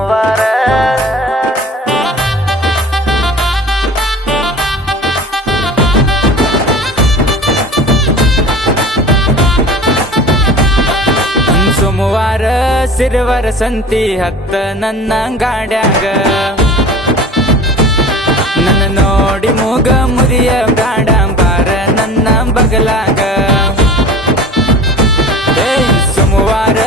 ಸೋಮವಾರ ಸೋಮವಾರ ಸಿರವರ ಸಂತಿ ಹತ್ತ ನನ್ನ ಗಾಡ್ಯಾಗ ನನ್ನ ನೋಡಿ ಮೂಗ ಮುರಿಯ ಗಾಡ ಬಾರ ನನ್ನ ಬಗಲಾಗ ಸೋಮವಾರ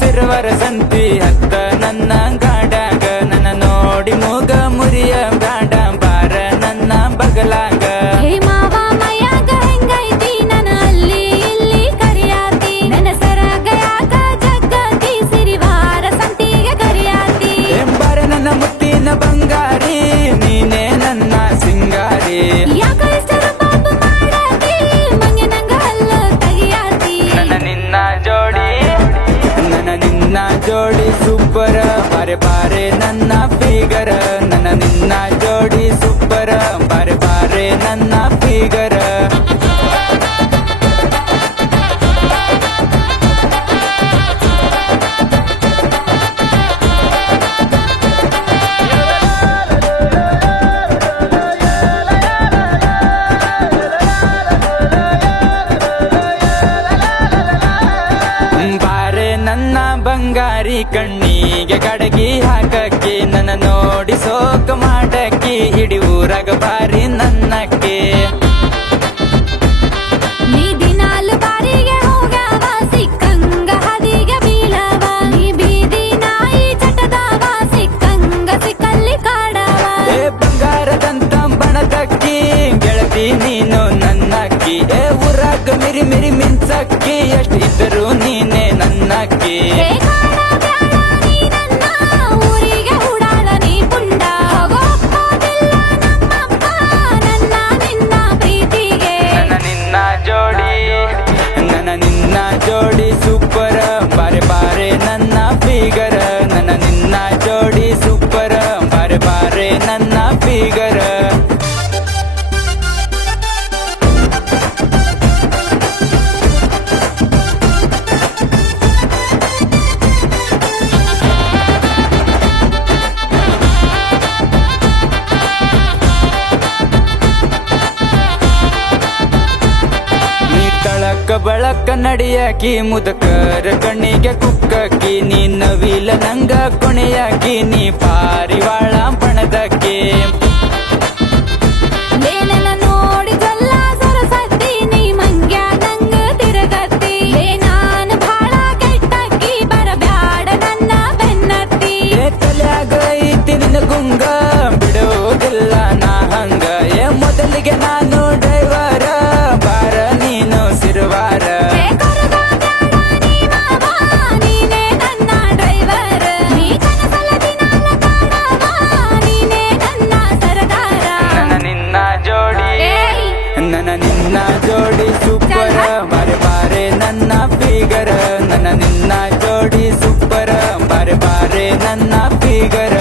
ಸಿರವರ ಸಂತಿ ಹತ್ತ ನನ್ನ ಗಾಡ್ಯಾಗ ನನ್ನ ನೋಡಿ ಮೂಗ ಮುರಿಯ ಗಾಡ ಬಾರ ನನ್ನ ಬಗಲಾಗ ಬಂಗಾರಿ ನೀನೇ ನನ್ನ ಸಿಂಗಾರಿ ನನ್ನ ನಿನ್ನ ಜೋಡಿ ಸೂಪರ ಬಾರೆ ಬಾರೆ ನನ್ನ ಫಿಗರ ನನ್ನ ನಿನ್ನ ಜೋಡಿ ಸೂಪರ ಬಾರೆ ಬಾರೆ ನನ್ನ ಫಿಗರ ನನ್ನ ಬಂಗಾರಿ ಕಣ್ಣಿಗೆ ಕಡಗಿ ಹಾಕಕ್ಕೆ ನನ್ನ ನೋಡಿ ಸೋಕ ಮಾಡಕ್ಕೆ ಇಡೀ ಊರಾಗ ಬಾರಿ ನನ್ನಕ್ಕೆ ನೀ ದಿನಾಲು ಬಾರಿಗೆ ಹೋಗವ ಸಿಕ್ಕಂಗ ಹದಿಗೆ ಬೀಳವ ನೀ ಬೀದಿ ನಾಯಿ ಚಟದವ ಸಿಕ್ಕಂಗ ಸಿಕ್ಕಲ್ಲಿ ಕಾಡವ ಬಂಗಾರದಂತ ಬಣದಕ್ಕಿ ಗೆಳತಿ ನೀನು ನನ್ನಕ್ಕಿ ಊರಾಗ ಮಿರಿ ಮಿರಿ ಮಿಂಚಕ್ಕಿ ಎಷ್ಟು ಇದ್ದರು ನೀನೆ ನನ್ನಕ್ಕಿ ಊರಿಗೆ ಉಡಾಳ ನೀ ಪುಂಡ ನನ್ನ ನಿನ್ನ ಪ್ರೀತಿಗೆ ನನ್ನ ನಿನ್ನ ಜೋಡಿ ಸೂಪರ ಬಾರೆ ಬಾರೆ ನನ್ನ ಫಿಗರ ನನ್ನ ನಿನ್ನ ಜೋಡಿ ಸೂಪರ ಬಾರೆ ಬಾರೆ ನನ್ನ ಫಿಗರ ಬಳಕ ನಡಿಯಾಕಿ ಮುದಕರ ಕಣ್ಣಿಗೆ ಕುಕ್ಕಕ್ಕಿ ನೀ ನವಿಲ ನಂಗ ಕೊನೆಯಾಕಿ ನೀ ಪಾರಿವಾಳ ಬಣದಕ್ಕೆ ನೋಡಿದ್ರಲ್ಲ ಸರಸತ್ತಿ ನೀ ಮಂಗ್ಯ ನಂಗ ತಿರುಗತ್ತಿ ನಾನು ಬಹಳ ಕೆಟ್ಟಕ್ಕಿ ಬರಬ್ಯಾಡ ನನ್ನ ಬೆನ್ನತ್ತಿ ತಲ್ಯಾಗ ಐತಿ ನಿನ್ನ ಗುಂಗ ಬಿಡೋದಿಲ್ಲ ನಾ ಹಂಗ ಮೊದಲಿಗೆ ನಾನು ಡ್ರೈವರ ಬಾರ ನೀನು ಸಿರುವಾರ ನನ್ನ ನಿನ್ನ ಜೋಡಿ ಸೂಪರ ಬಾರೆ ಬಾರೆ ನನ್ನ ಫಿಗರ ನನ್ನ ನಿನ್ನ ಜೋಡಿ ಸೂಪರ ಬಾರೆ ಬಾರೆ ನನ್ನ ಫಿಗರ